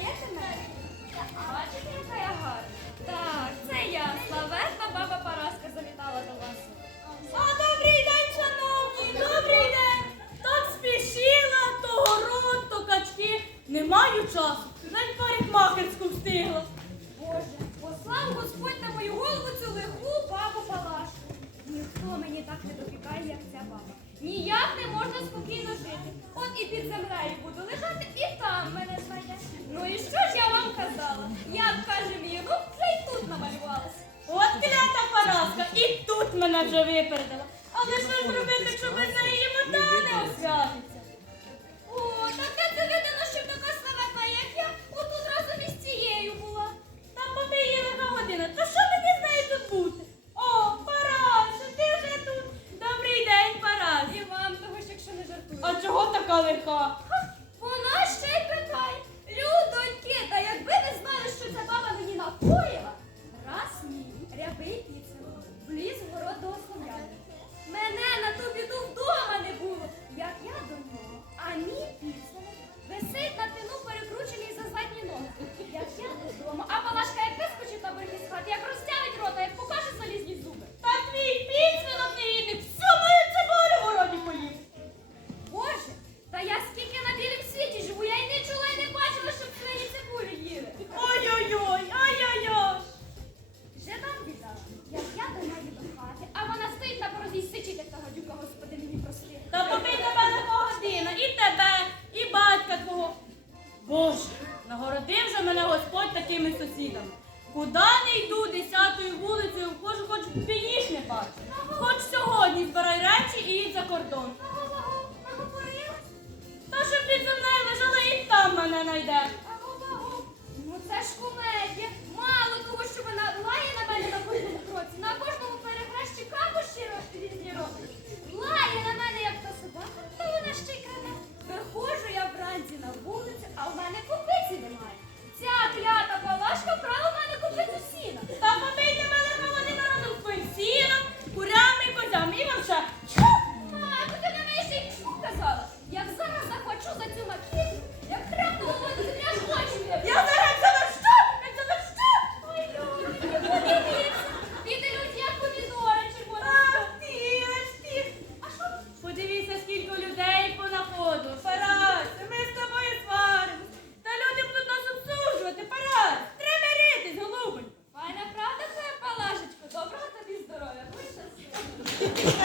Пізнаєте мене? Бачите, яка я гарна? Так, це я, славетна баба Параска завітала до вас. А добрий день, шановні! Добрий день! Так спішила, то город, то качки. Не маю часу. Навіть парикмахерську встигла. Боже, послав Господь на мою голову цю лиху бабу Палашку. Ніхто мені так не допікає, як ця баба. Ніяк не можна спокійно жити. От і під землею буду лежати. Мене вже випередила. Але що ж робити, якщо без неї вода не освятиться? О, так де це видно, щоб така славека, як я, отут разом із цією була. Та побиє лиха година, то що мені з нею тут бути? О, Параша, ти вже тут. Добрий день, Параш. І вам того ж, якщо не жартую. А чого така лиха? Ха, Вона ще й питає. Людоньки, та якби ви знали, що ця баба мені напоїла. Боже, нагородив же мене Господь такими сусідами. Куда не йду десятою вулицею, кожу хоч біїш не бачу. Хоч сьогодні збирай речі і їдь за кордон.